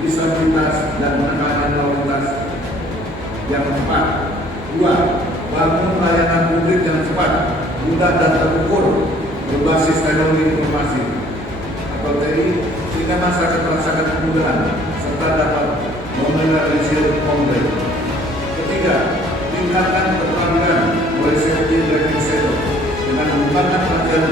disabilitas, dan penanganan lalu lintas yang tepat. 2. Bangun layanan publik yang cepat, mudah dan terukur berbasis teknologi informasi atau TI, sehingga masyarakat merasakan kemudahan serta dapat meminimalisir komplain. Ketiga, tingkatkan keterampilan mulai safety driving sector dengan mengembangkan pelatihan